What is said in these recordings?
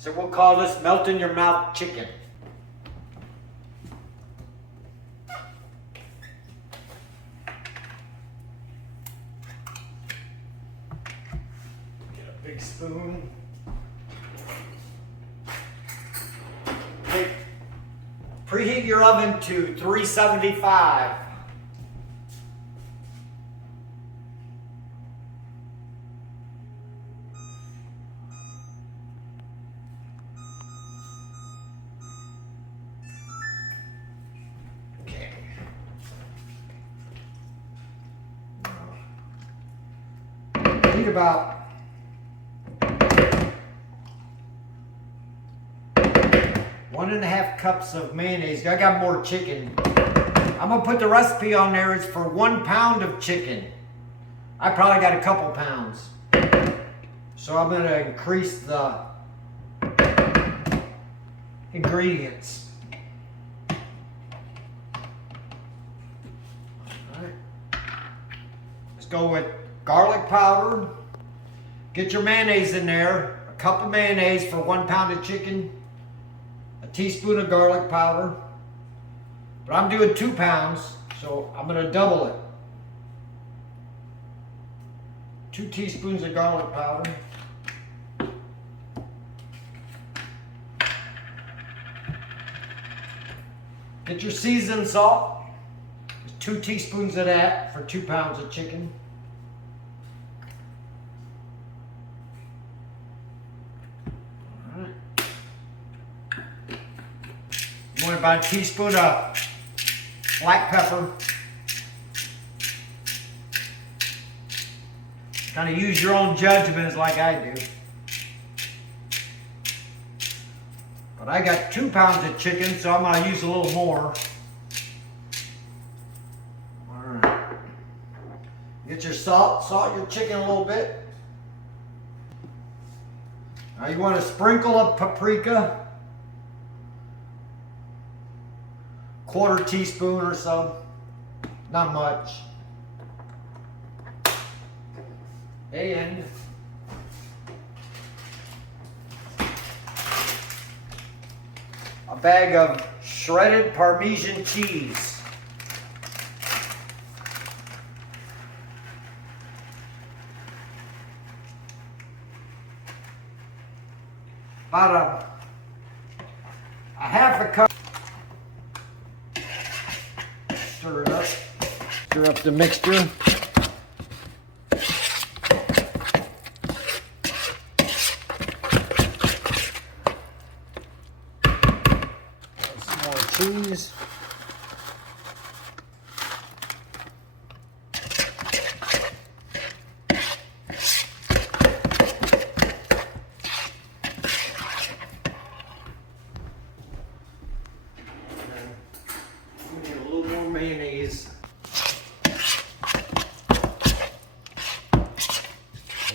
So we'll call this melt in your mouth chicken. Get a big spoon. Okay. Preheat your oven to 375. Need about 1.5 cups of mayonnaise. I got more chicken. I'm gonna put the recipe on there. It's for 1 pound of chicken. I probably got a couple pounds. So I'm gonna increase the ingredients. All right. Let's go with garlic powder. Get your mayonnaise in there. A cup of mayonnaise for 1 pound of chicken. A teaspoon of garlic powder. But I'm doing 2 pounds, so I'm gonna double it. 2 teaspoons of garlic powder. Get your seasoned salt. 2 teaspoons of that for 2 pounds of chicken. You want about a teaspoon of black pepper. Kind of use your own judgments like I do. But I got 2 pounds of chicken, so I'm going to use a little more. All right. Get your salt. Salt your chicken a little bit. Now you want to sprinkle of paprika. 1/4 teaspoon or so, not much. And a bag of shredded Parmesan cheese. About a 1/2 cup. Stir it up. Stir up the mixture. Some more cheese. Mayonnaise.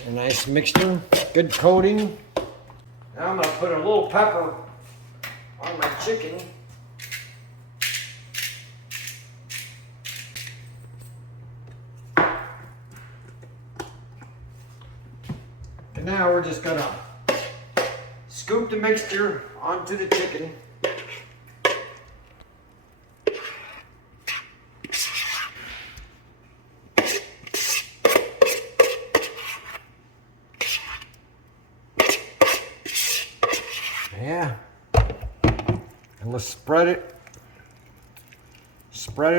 A nice mixture, good coating. Now I'm going to put a little pepper on my chicken. And now we're just going to scoop the mixture onto the chicken. Yeah, and let's spread it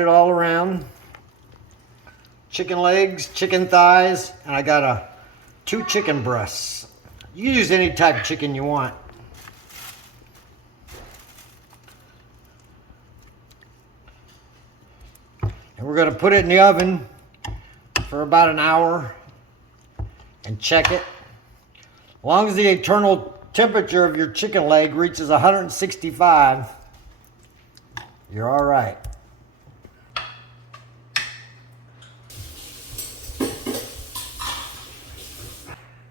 all around. Chicken legs, chicken thighs, and I got 2 chicken breasts. You can use any type of chicken you want. And we're going to put it in the oven for about an hour and check it. As long as the internal temperature of your chicken leg reaches 165, you're all right.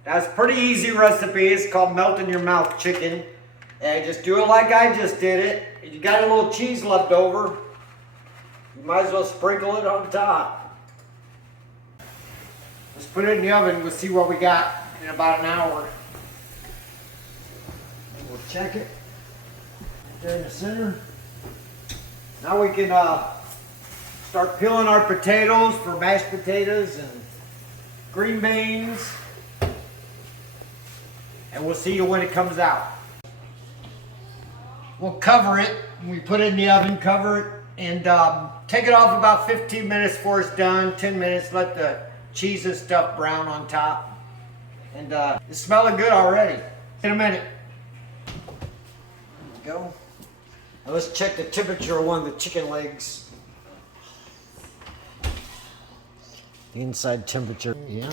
That's a pretty easy recipe. It's called melt in your mouth chicken. And just do it like I just did it. If you got a little cheese left over, you might as well sprinkle it on top. Let's put it in the oven. We'll see what we got in about an hour. We'll check it. There in the center. Now we can start peeling our potatoes for mashed potatoes and green beans. And we'll see you when it comes out. We'll cover it. We put it in the oven, cover it, and take it off about 15 minutes before it's done. 10 minutes, let the cheese and stuff brown on top. And it's smelling good already. In a minute. There we go. Now let's check the temperature of one of the chicken legs. The inside temperature, yeah.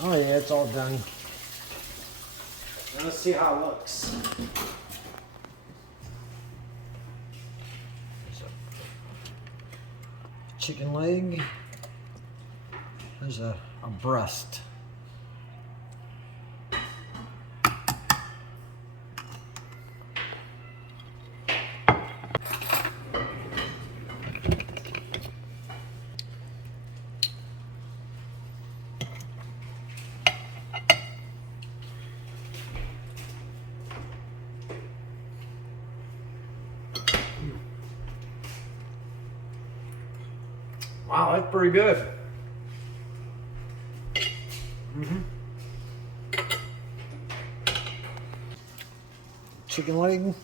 Oh yeah, it's all done. Now let's see how it looks. Chicken leg. There's a breast. Wow, that's pretty good. Chicken leg.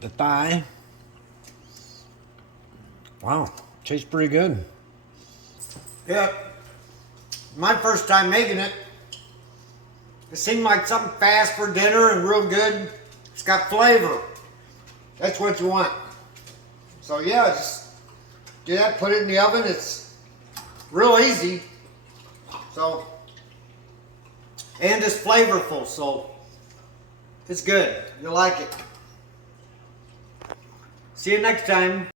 The thigh. Wow, tastes pretty good. Yeah, my first time making it. It seemed like something fast for dinner and real good. It's got flavor. That's what you want. So yeah, just do that, put it in the oven. It's real easy. So, and it's flavorful, so it's good. You'll like it. See you next time.